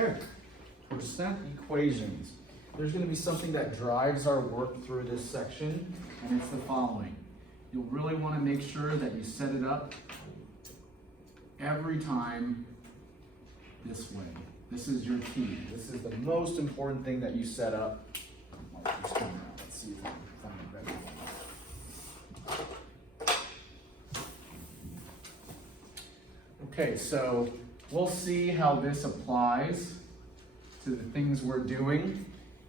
Okay, percent equations. There's going to be something that drives our work through this section, and it's the following. You'll really want to make sure that you set it up every time this way. This is your key. This is the most important thing that you set up. Let's see if I can find it better. Okay, so we'll see how this applies to the things we're doing,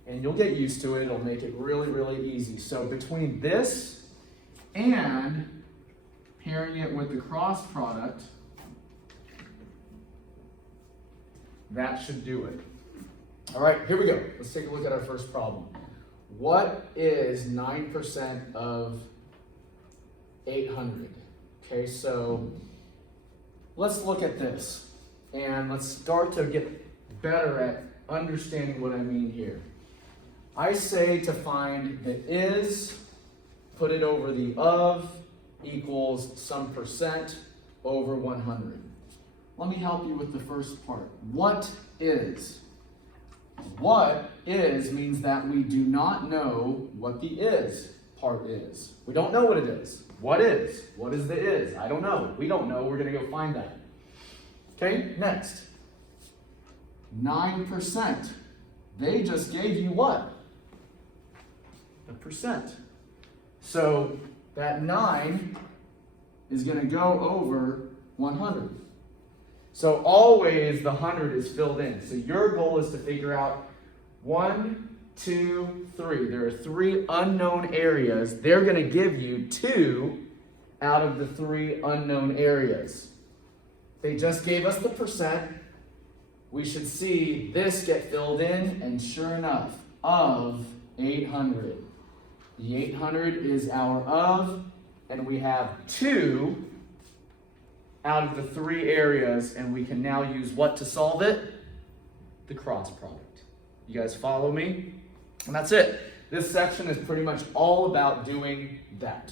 and you'll get used to it. It'll make it really, really easy. So between this and pairing it with the cross product, that should do it. All right, here we go. Let's take a look at our first problem. What is 9% of 800? Okay, so let's look at this, and let's start to get better at understanding what I mean here. I say to find the is, put it over the of, equals some percent over 100. Let me help you with the first part. What is? What is means that we do not know what the is part is. We don't know what it is. What is? What is the is? I don't know. We don't know. We're going to go find that. Okay, next. 9%. They just gave you what? A percent. So that 9 is going to go over 100. So always the 100 is filled in. So your goal is to figure out 1, 2, 3. There are 3 unknown areas. They're going to give you 2 out of the 3 unknown areas. They just gave us the percent. We should see this get filled in, and sure enough, of 800. The 800 is our of, and we have 2 out of the 3 areas, and we can now use what to solve it? The cross product. You guys follow me? And that's it. This section is pretty much all about doing that.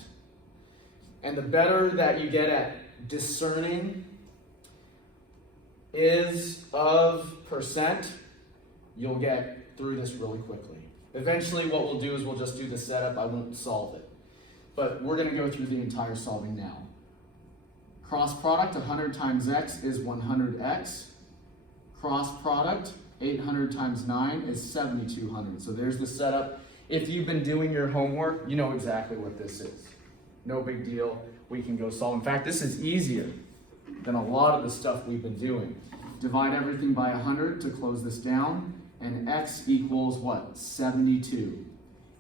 And the better that you get at discerning is, of, percent, you'll get through this really quickly. Eventually what we'll do is we'll just do the setup. I won't solve it. But we're going to go through the entire solving now. Cross product, 100 times x is 100x. Cross product, 800 times 9 is 7,200. So there's the setup. If you've been doing your homework, you know exactly what this is. No big deal. We can go solve. In fact, this is easier than a lot of the stuff we've been doing. Divide everything by 100 to close this down, and x equals what? 72.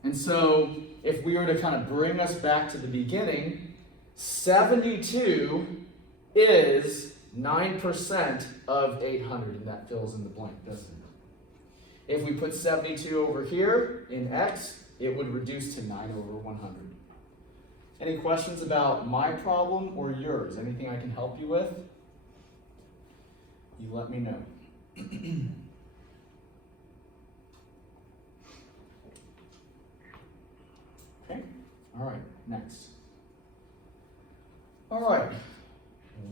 And so if we were to kind of bring us back to the beginning, 72 is 9% of 800, and that fills in the blank, doesn't it? If we put 72 over here in x, it would reduce to 9 over 100. Any questions about my problem or yours? Anything I can help you with? You let me know. Okay, all right, next. All right,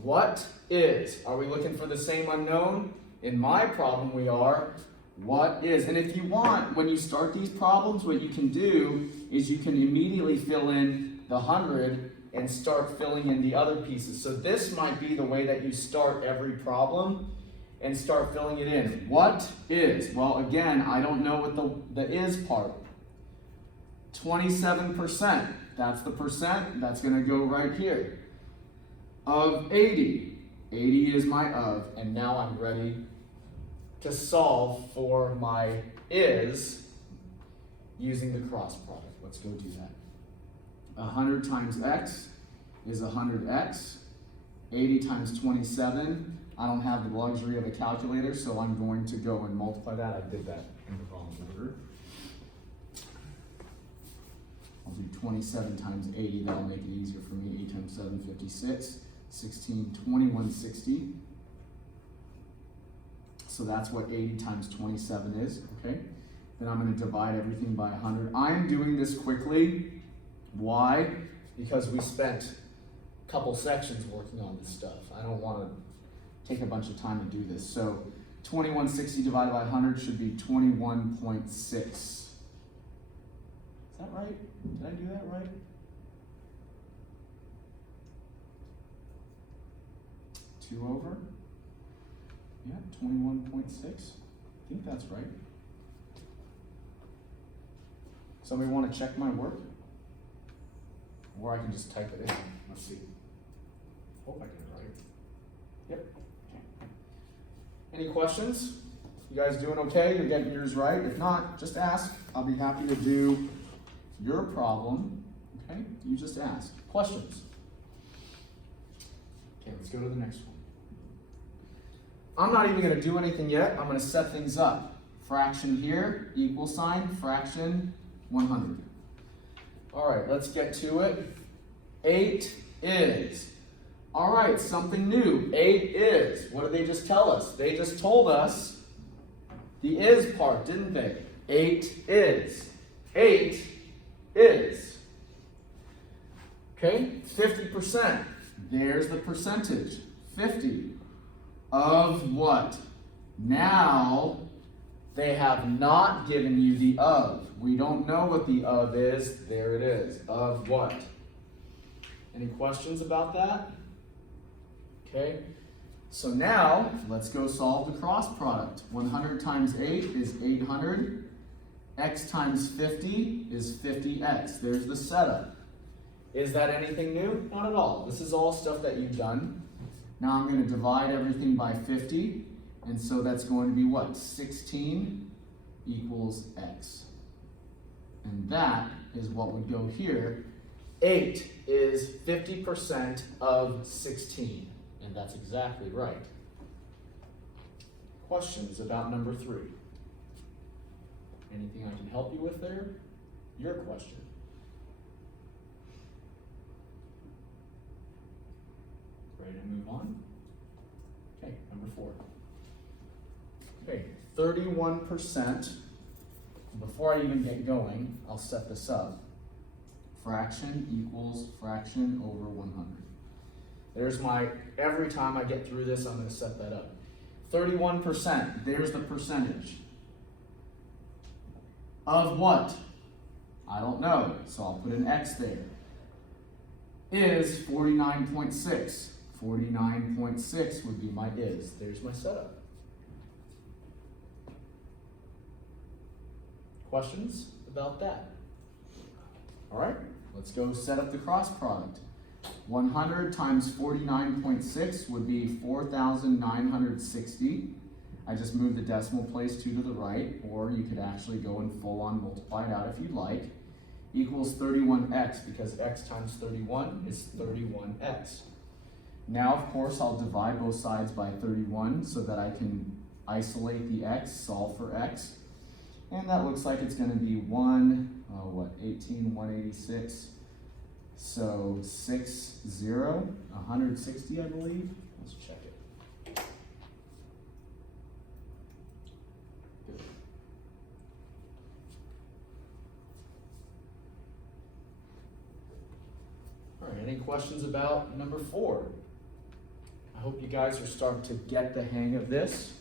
what is? Are we looking for the same unknown? In my problem, we are. What is? And if you want, when you start these problems, what you can do is you can immediately fill in the 100 and start filling in the other pieces. So this might be the way that you start every problem and start filling it in. What is? Well, again, I don't know what the is part. 27%, that's the percent, that's going to go right here. Of 80, 80 is my of, and now I'm ready to solve for my is using the cross product. Let's go do that. 100 times x is 100x. 80 times 27, I don't have the luxury of a calculator, so I'm going to go and multiply that. I did that in the wrong order. I'll do 27 times 80, that'll make it easier for me. 8 times 7, 56. 16, 2160. So that's what 80 times 27 is, okay? Then I'm going to divide everything by 100. I'm doing this quickly. Why? Because we spent a couple sections working on this stuff. I don't want to take a bunch of time to do this. So 2160 divided by 100 should be 21.6. Is that right? Did I do that right? Two over? Yeah, 21.6. I think that's right. Somebody want to check my work? Or I can just type it in. Let's see. Hope I did it right. Yep. Okay. Any questions? You guys doing okay? You're getting yours right? If not, just ask. I'll be happy to do your problem. Okay? You just ask. Questions? Okay, let's go to the next one. I'm not even going to do anything yet. I'm going to set things up. Fraction here, equal sign, fraction 100. All right, let's get to it. 8 is. All right, something new. 8 is. What did they just tell us? They just told us the is part, didn't they? 8 is. 8 is. Okay, 50%. There's the percentage. 50. Of what? Now, they have not given you the of. We don't know what the of is. There it is. Of what? Any questions about that? Okay. So now, let's go solve the cross product. 100 times 8 is 800. X times 50 is 50x. There's the setup. Is that anything new? Not at all. This is all stuff that you've done. Now I'm going to divide everything by 50. And so that's going to be what? 16 equals x. And that is what would go here. 8 is 50% of 16. And that's exactly right. Questions about number 3? Anything I can help you with there? Your question. Ready to move on? Okay, number 4. Okay, 31%. Before I even get going, I'll set this up. Fraction equals fraction over 100. There's my, every time I get through this, I'm going to set that up. 31%, there's the percentage. Of what? I don't know, so I'll put an X there. Is 49.6. 49.6 would be my is. There's my setup. Questions about that? All right, let's go set up the cross product. 100 times 49.6 would be 4,960. I just moved the decimal place 2 to the right, or you could actually go and full on multiply it out if you'd like. Equals 31x, because x times 31 is 31x. Now, of course, I'll divide both sides by 31 so that I can isolate the x, solve for x. And that looks like it's going to be 186. So 160, I believe. Let's check it. Good. All right, any questions about number 4? I hope you guys are starting to get the hang of this.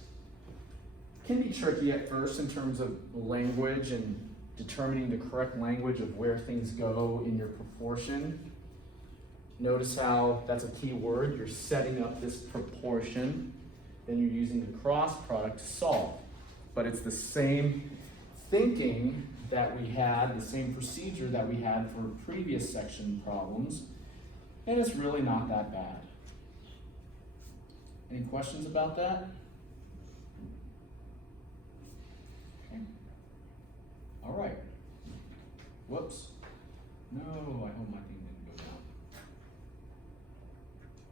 It can be tricky at first in terms of language and determining the correct language of where things go in your proportion. Notice how that's a key word. You're setting up this proportion, then you're using the cross product to solve. But it's the same thinking that we had, the same procedure that we had for previous section problems, and it's really not that bad. Any questions about that? Okay. All right. Whoops. No, I hope my thing didn't go down.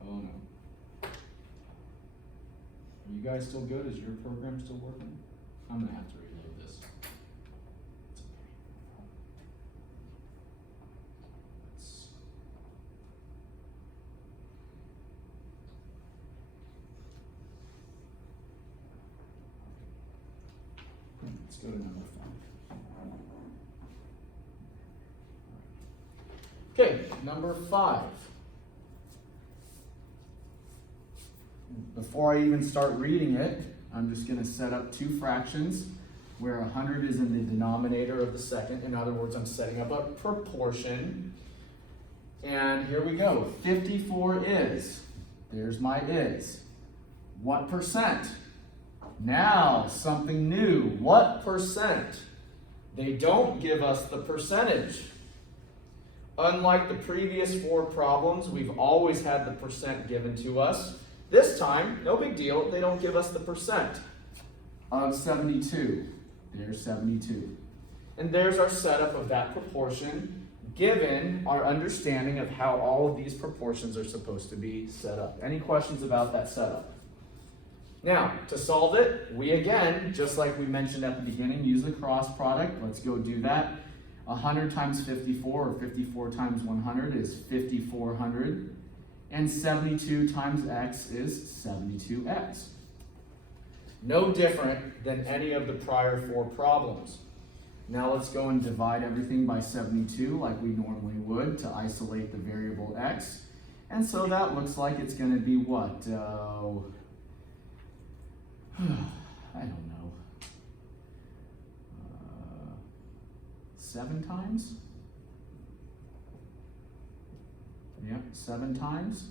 Oh no. Are you guys still good? Is your program still working? I'm gonna have to reload this. It's okay. Let's go to number 5. Okay, number 5. Before I even start reading it, I'm just going to set up two fractions where 100 is in the denominator of the second. In other words, I'm setting up a proportion. And here we go. 54 is. There's my is. What percent? Now, something new. What percent? They don't give us the percentage. Unlike the previous four problems, we've always had the percent given to us. This time, no big deal, they don't give us the percent of 72. There's 72. And there's our setup of that proportion, given our understanding of how all of these proportions are supposed to be set up. Any questions about that setup? Now, to solve it, we again, just like we mentioned at the beginning, use the cross product. Let's go do that. 100 times 54, or 54 times 100 is 5400. And 72 times x is 72x. No different than any of the prior four problems. Now let's go and divide everything by 72 like we normally would to isolate the variable x. And so that looks like it's going to be what? I don't know. 7 times? Yep, 7 times.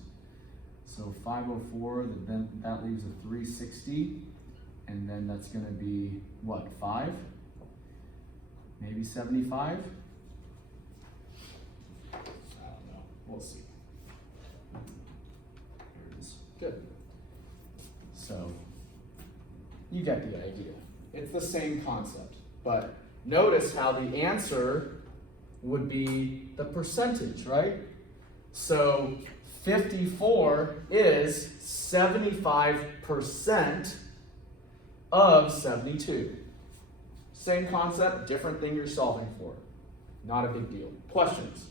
So 504, then that leaves a 360. And then that's going to be, what, 5? Maybe 75? I don't know. We'll see. Here it is. Good. So, you get the idea. It's the same concept. But notice how the answer would be the percentage, right? So 54 is 75% of 72. Same concept, different thing you're solving for. Not a big deal. Questions?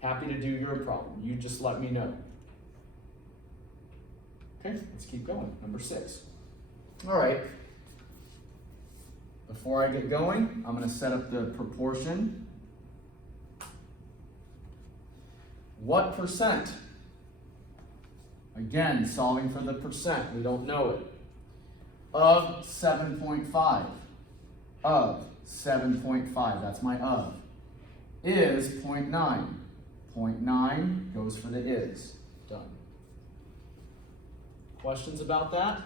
Happy to do your problem. You just let me know. Okay, let's keep going. Number 6. All right. Before I get going, I'm going to set up the proportion. What percent? Again, solving for the percent. We don't know it. Of 7.5. Of 7.5. That's my of. Is 0.9. 0.9 goes for the is. Done. Questions about that?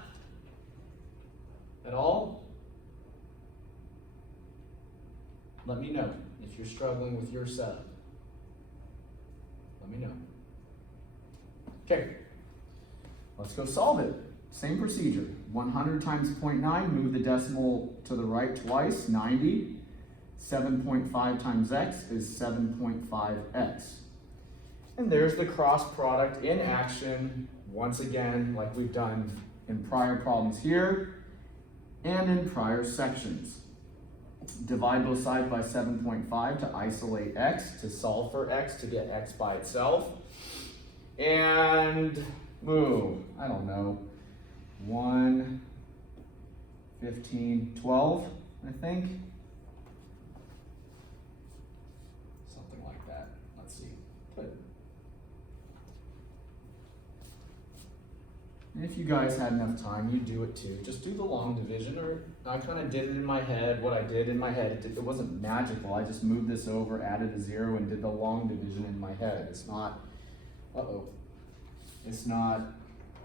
At all? Let me know if you're struggling with your setup. Let me know. Okay, let's go solve it. Same procedure. 100 times 0.9, move the decimal to the right twice, 90. 7.5 times x is 7.5x. And there's the cross product in action, once again, like we've done in prior problems here and in prior sections. Divide both sides by 7.5 to isolate x, to solve for x, to get x by itself. And move, I don't know, 1, 15, 12, I think. Something like that. Let's see. And if you guys had enough time, you do it too. Just do the long division, or I kind of did it in my head. What I did in my head, it wasn't magical. I just moved this over, added a 0, and did the long division in my head. It's not, it's not,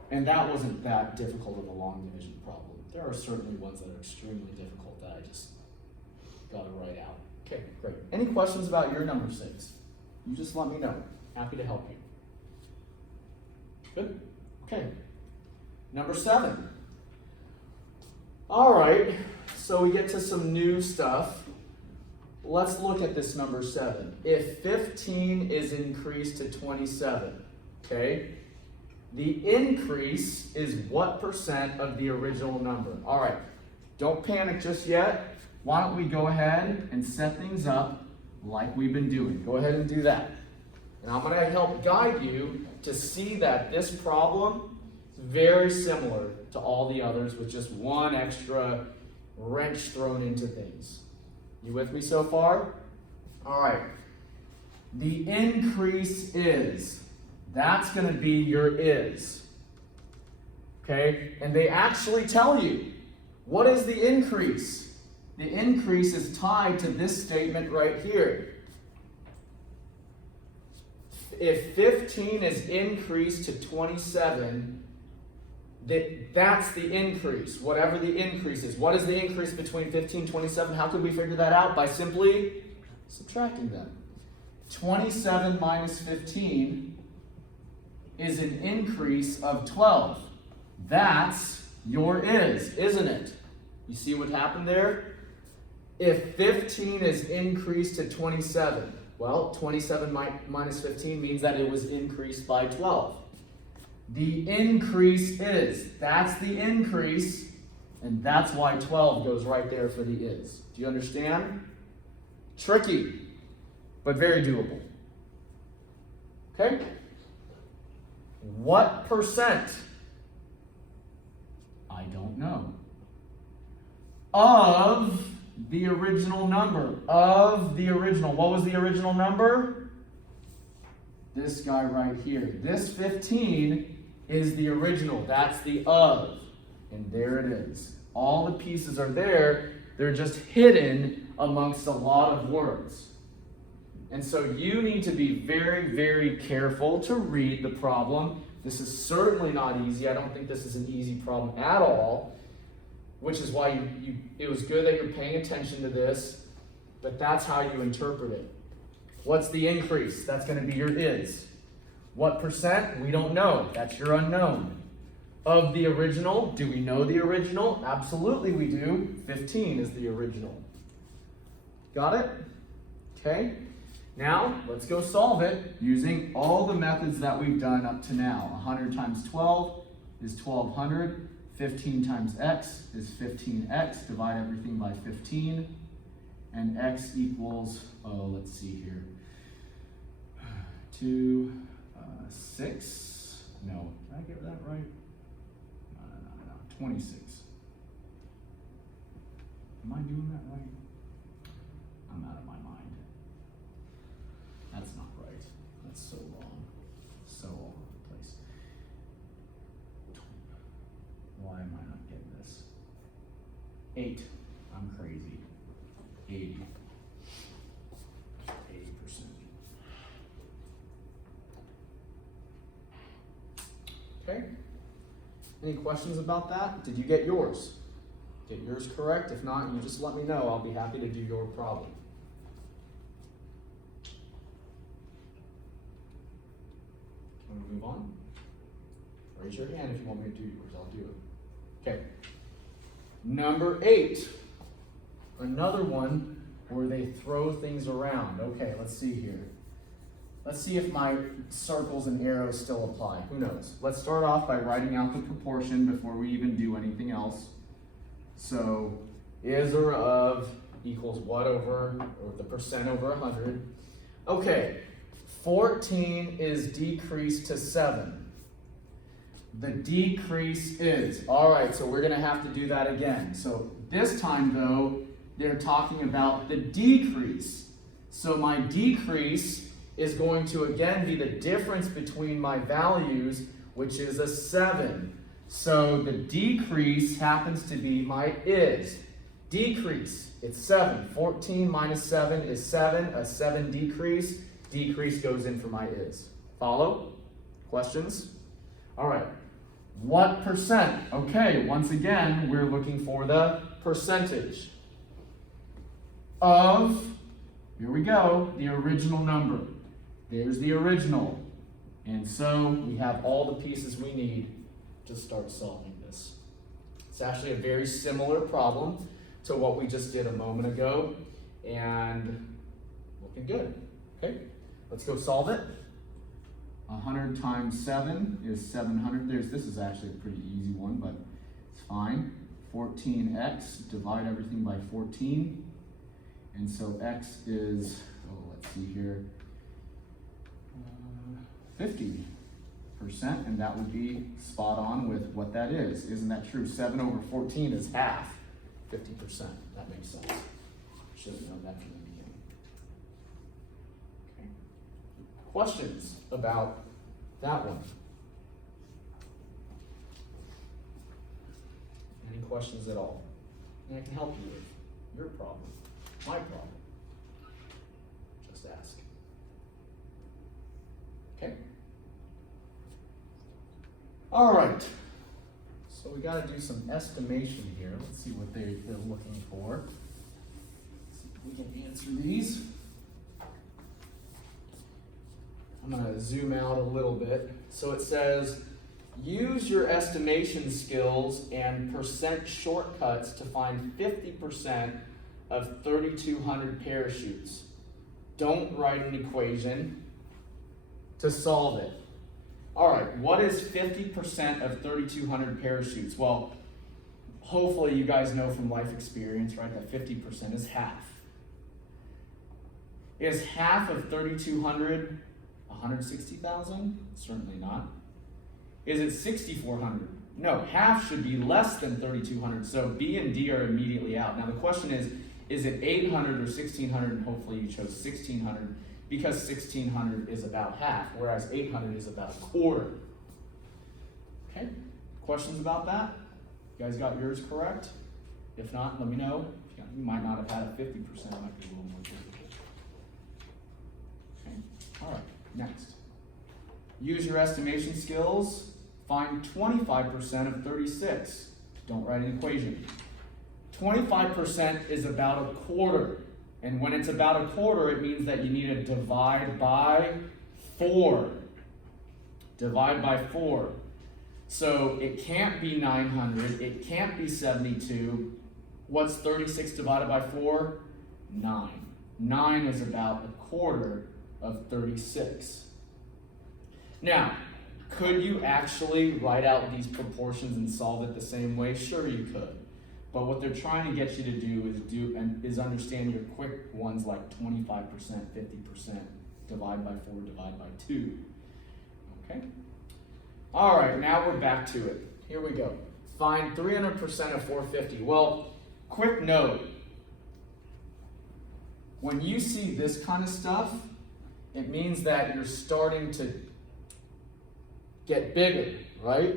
and that wasn't that difficult of a long division problem. There are certainly ones that are extremely difficult that I just got to write out. Okay, great. Any questions about your number 6? You just let me know. Happy to help you. Good? Okay. Number 7. All right, so we get to some new stuff. Let's look at this number 7. If 15 is increased to 27, okay, the increase is what percent of the original number? All right, don't panic just yet. Why don't we go ahead and set things up like we've been doing? Go ahead and do that. And I'm going to help guide you to see that this problem is very similar to all the others with just one extra wrench thrown into things. You with me so far? All right. The increase is, that's going to be your is. Okay? And they actually tell you, what is the increase? The increase is tied to this statement right here. If 15 is increased to 27, that's the increase, whatever the increase is. What is the increase between 15 and 27? How could we figure that out? By simply subtracting them. 27 minus 15 is an increase of 12. That's your is, isn't it? You see what happened there? If 15 is increased to 27, well, 27 minus 15 means that it was increased by 12. The increase is, that's the increase, and that's why 12 goes right there for the is. Do you understand? Tricky, but very doable. Okay? What percent? I don't know. Of the original number. Of the original. What was the original number? This guy right here. This 15 is the original. That's the of. And there it is. All the pieces are there. They're just hidden amongst a lot of words. And so you need to be very, very careful to read the problem. This is certainly not easy. I don't think this is an easy problem at all, which is why it was good that you're paying attention to this, but that's how you interpret it. What's the increase? That's going to be your is. What percent? We don't know. That's your unknown. Of the original, do we know the original? Absolutely we do. 15 is the original. Got it? Okay. Now, let's go solve it using all the methods that we've done up to now. 100 times 12 is 1200. 15 times x is 15x. Divide everything by 15. And x equals, let's see here. 6. No, did I get that right? No. 26. Am I doing that right? I'm out of my mind. That's not right. That's so wrong. So all over the place. Why am I not getting this? 8. I'm crazy. 80. 80%. Okay. Any questions about that? Did you get yours? Get yours correct? If not, you just let me know. I'll be happy to do your problem. Want to move on? Raise your hand if you want me to do yours. I'll do it. Okay. Number 8. Another one where they throw things around. Okay, let's see here. Let's see if my circles and arrows still apply. Who knows? Let's start off by writing out the proportion before we even do anything else. So, is or of equals what over, or the percent over 100. Okay, 14 is decreased to 7. The decrease is, all right, so we're going to have to do that again. So this time, though, they're talking about the decrease. So my decrease is going to, again, be the difference between my values, which is a 7. So the decrease happens to be my is. Decrease, it's 7. 14 minus 7 is 7. A 7 decrease. Decrease goes in for my is. Follow? Questions? All right. What percent? Okay, once again, we're looking for the percentage of, here we go, the original number. There's the original. And so we have all the pieces we need to start solving this. It's actually a very similar problem to what we just did a moment ago, and looking good. Okay, let's go solve it. 100 times 7 is 700. This is actually a pretty easy one, but it's fine. 14x, divide everything by 14. And so x is, let's see here, 50%, and that would be spot on with what that is. Isn't that true? 7 over 14 is half, 50%. That makes sense. Should have known that from the beginning. Okay. Questions about that one? Any questions at all? And I can help you with your problem, my problem. Just ask. Okay? All right. So we got to do some estimation here. Let's see what they're looking for. See if we can answer these. I'm going to zoom out a little bit. So it says, use your estimation skills and percent shortcuts to find 50% of 3,200 parachutes. Don't write an equation to solve it. All right, what is 50% of 3,200 parachutes? Well, hopefully you guys know from life experience, right, that 50% is half. Is half of 3,200 160,000? Certainly not. Is it 6,400? No, half should be less than 3,200, so B and D are immediately out. Now the question is it 800 or 1,600? And hopefully you chose 1,600 because 1,600 is about half, whereas 800 is about a quarter. Okay, questions about that? You guys got yours correct? If not, let me know. You might not have had a 50%, it might be a little more difficult. Okay, all right, next. Use your estimation skills. Find 25% of 36. Don't write an equation. 25% is about a quarter. And when it's about a quarter, it means that you need to divide by 4. Divide by 4. So it can't be 900. It can't be 72. What's 36 divided by 4? 9. 9 is about a quarter of 36. Now, could you actually write out these proportions and solve it the same way? Sure you could. But what they're trying to get you to do is understand your quick ones like 25%, 50, divide by 4, divide by 2. Okay? All right, now we're back to it. Here we go. Find 300% of 450. Well, quick note. When you see this kind of stuff, it means that you're starting to get bigger, right?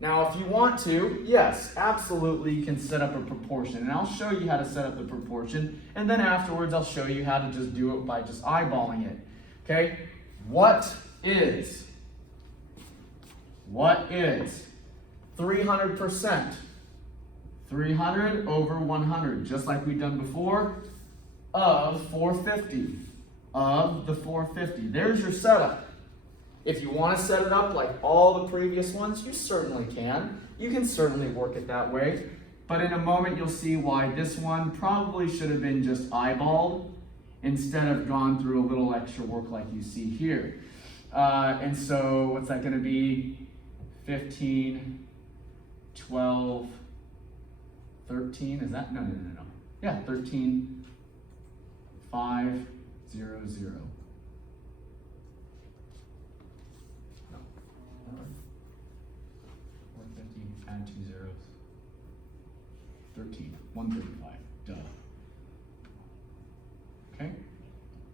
Now, if you want to, yes, absolutely, you can set up a proportion. And I'll show you how to set up the proportion. And then afterwards, I'll show you how to just do it by just eyeballing it. Okay? What is 300%? 300 over 100, just like we've done before, of 450. Of the 450. There's your setup. If you want to set it up like all the previous ones, you certainly can. You can certainly work it that way. But in a moment, you'll see why this one probably should have been just eyeballed instead of gone through a little extra work like you see here. And so what's that going to be? 15, 12, 13. Is that? No. Yeah, 13, 5, 0, 0. 450, add 2 zeros. 13, 135, duh. Okay?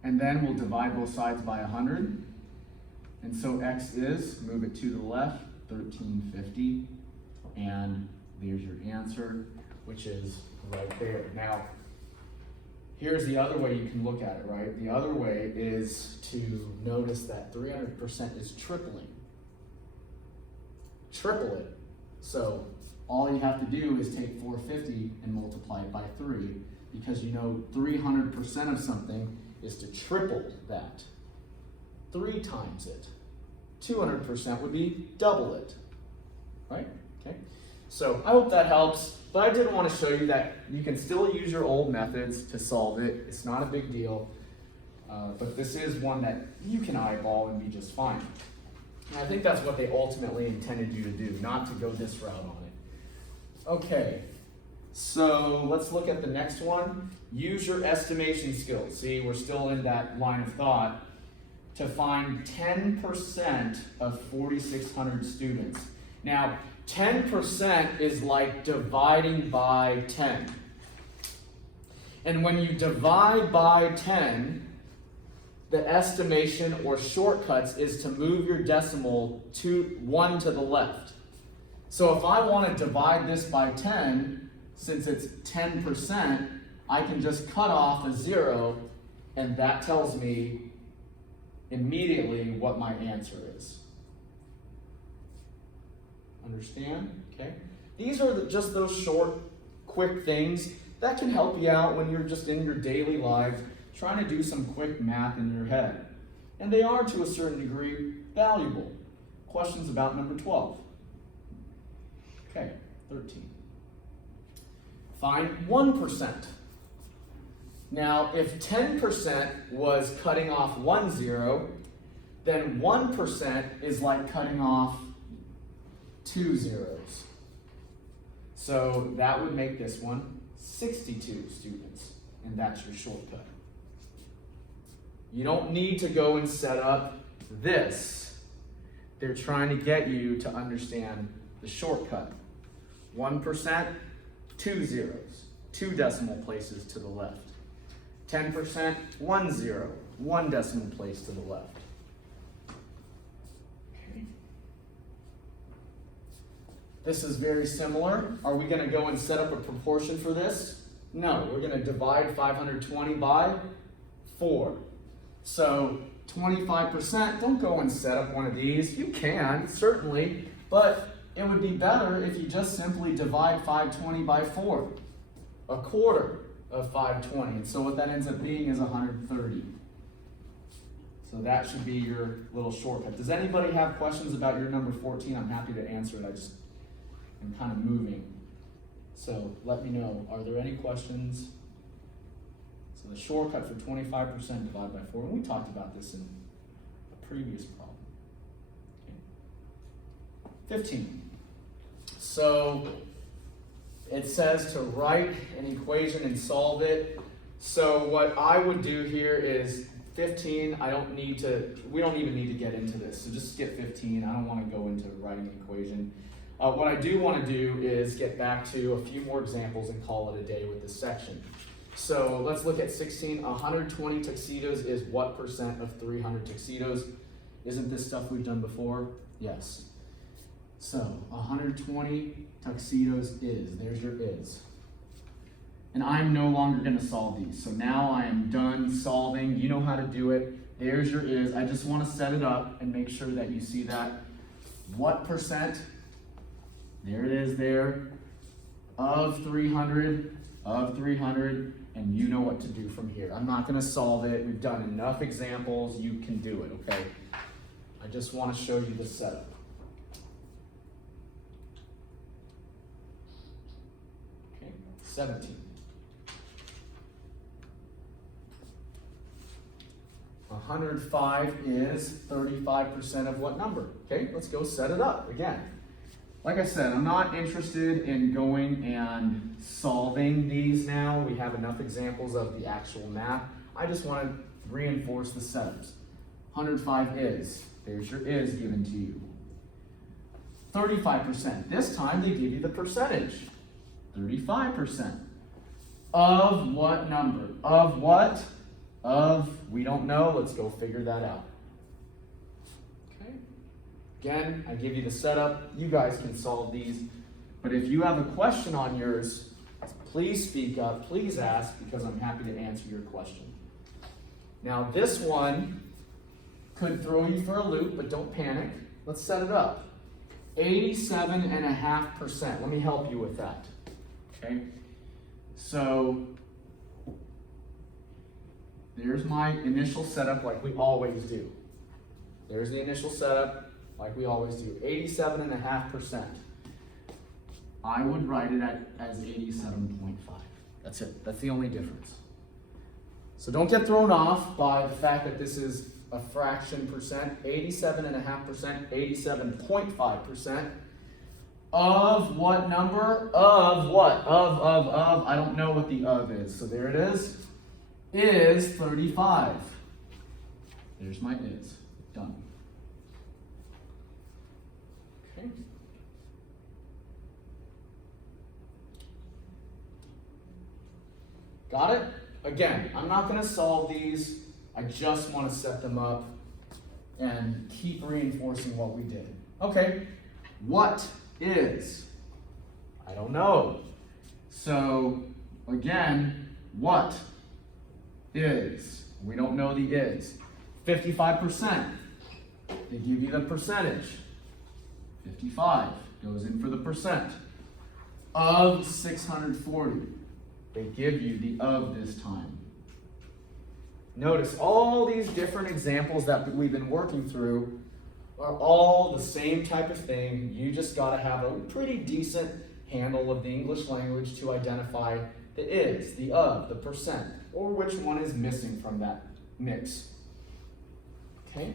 And then we'll divide both sides by 100. And so x is, move it to the left, 1350. And there's your answer, which is right there. Now, here's the other way you can look at it, right? The other way is to notice that 300% is tripling. Triple it. So all you have to do is take 450 and multiply it by 3, because you know 300% of something is to triple that. 3 times it. 200% would be double it. Right? Okay. So I hope that helps, but I did want to show you that you can still use your old methods to solve it. It's not a big deal, but this is one that you can eyeball and be just fine. And I think that's what they ultimately intended you to do, not to go this route on it. Okay, so let's look at the next one. Use your estimation skills. See, we're still in that line of thought. To find 10% of 4,600 students. Now, 10% is like dividing by 10. And when you divide by 10, the estimation or shortcuts is to move your decimal 1 to the left. So if I want to divide this by 10, since it's 10%, I can just cut off a 0, and that tells me immediately what my answer is. Understand? Okay. These are just those short, quick things that can help you out when you're just in your daily life trying to do some quick math in your head. And they are, to a certain degree, valuable. Questions about number 12. Okay, 13. Find 1%. Now, if 10% was cutting off 1 0, then 1% is like cutting off 2 zeros. So that would make this one 62 students, and that's your shortcut. You don't need to go and set up this. They're trying to get you to understand the shortcut. 1%, 2 zeros, 2 decimal places to the left. 10%, 1 0, 1 decimal place to the left. Okay. This is very similar. Are we going to go and set up a proportion for this? No, we're going to divide 520 by 4. So 25%, don't go and set up one of these. You can, certainly, but it would be better if you just simply divide 520 by 4. A quarter of 520. And so what that ends up being is 130. So that should be your little shortcut. Does anybody have questions about your number 14? I'm happy to answer it. I'm kind of moving. So let me know. Are there any questions? So the shortcut for 25% divided by 4. And we talked about this in a previous problem. Okay. 15. So it says to write an equation and solve it. So what I would do here is 15, we don't even need to get into this. So just skip 15. I don't want to go into writing an equation. What I do want to do is get back to a few more examples and call it a day with this section. So let's look at 16. 120 tuxedos is what percent of 300 tuxedos? Isn't this stuff we've done before? Yes. So 120 tuxedos is, there's your is. And I'm no longer going to solve these. So now I am done solving. You know how to do it. There's your is. I just want to set it up and make sure that you see that. What percent? There it is there. Of 300, and you know what to do from here. I'm not going to solve it. We've done enough examples. You can do it, okay? I just want to show you the setup. Okay, 17. 105 is 35% of what number? Okay, let's go set it up again. Like I said, I'm not interested in going and solving these now. We have enough examples of the actual math. I just want to reinforce the setups. 105 is, there's your is given to you. 35%, this time they give you the percentage. 35%. Of what number? Of what? Of, we don't know, let's go figure that out. Okay. Again, I give you the setup. You guys can solve these. But if you have a question on yours, please speak up, please ask, because I'm happy to answer your question. Now this one could throw you for a loop, but don't panic. Let's set it up. 87.5%. Let me help you with that. Okay. So there's my initial setup like we always do. There's the initial setup like we always do. 87.5%. I would write it as 87.5. That's it. That's the only difference. So don't get thrown off by the fact that this is a fraction percent. 87.5%, 87.5%. Of what number? Of what? Of. I don't know what the of is. So there it is 35. There's my is. Done. Okay. Got it? Again, I'm not going to solve these. I just want to set them up and keep reinforcing what we did. Okay. What is? I don't know. So again, what is? We don't know the is. 55%. They give you the percentage. 55 goes in for the percent. Of 640. They give you the of this time. Notice all these different examples that we've been working through are all the same type of thing. You just got to have a pretty decent handle of the English language to identify the is, the of, the percent, or which one is missing from that mix. Okay?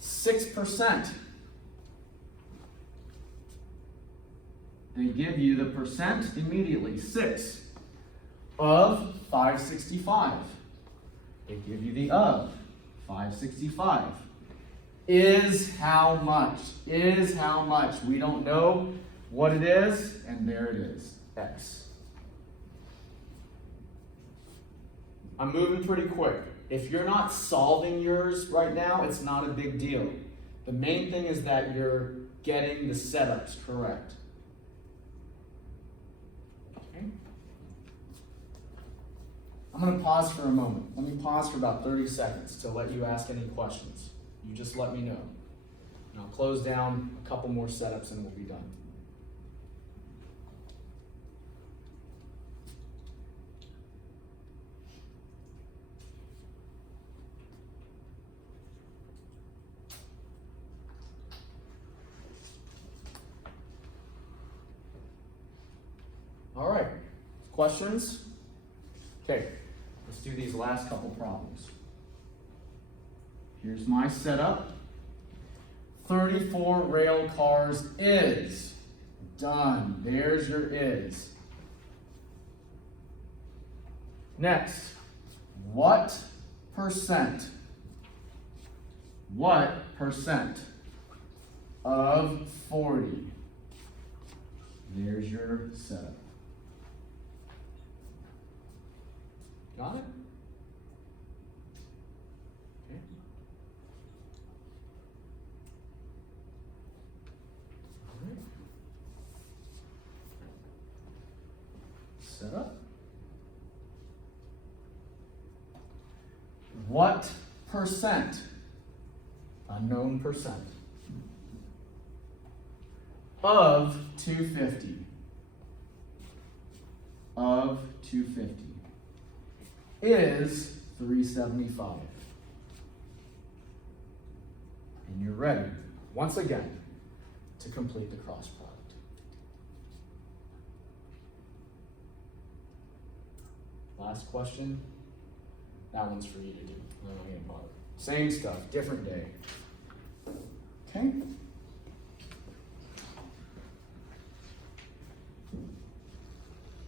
6%. They give you the percent immediately. 6 of 565. They give you the of 565. Is how much? Is how much? We don't know what it is, and there it is. X. I'm moving pretty quick. If you're not solving yours right now, it's not a big deal. The main thing is that you're getting the setups correct. Okay. I'm going to pause for a moment. Let me pause for about 30 seconds to let you ask any questions. You just let me know. And I'll close down a couple more setups and we'll be done. All right, questions? Okay, let's do these last couple problems. Here's my setup. 34 rail cars is. Done. There's your is. Next, what percent? What percent of 40? There's your setup. Got it? Okay. All right. Set up. What percent? Unknown percent. Of 250. Of 250. Is 375. And you're ready, once again, to complete the cross product. Last question. That one's for you to do. I don't get bothered. Same stuff, different day. Okay?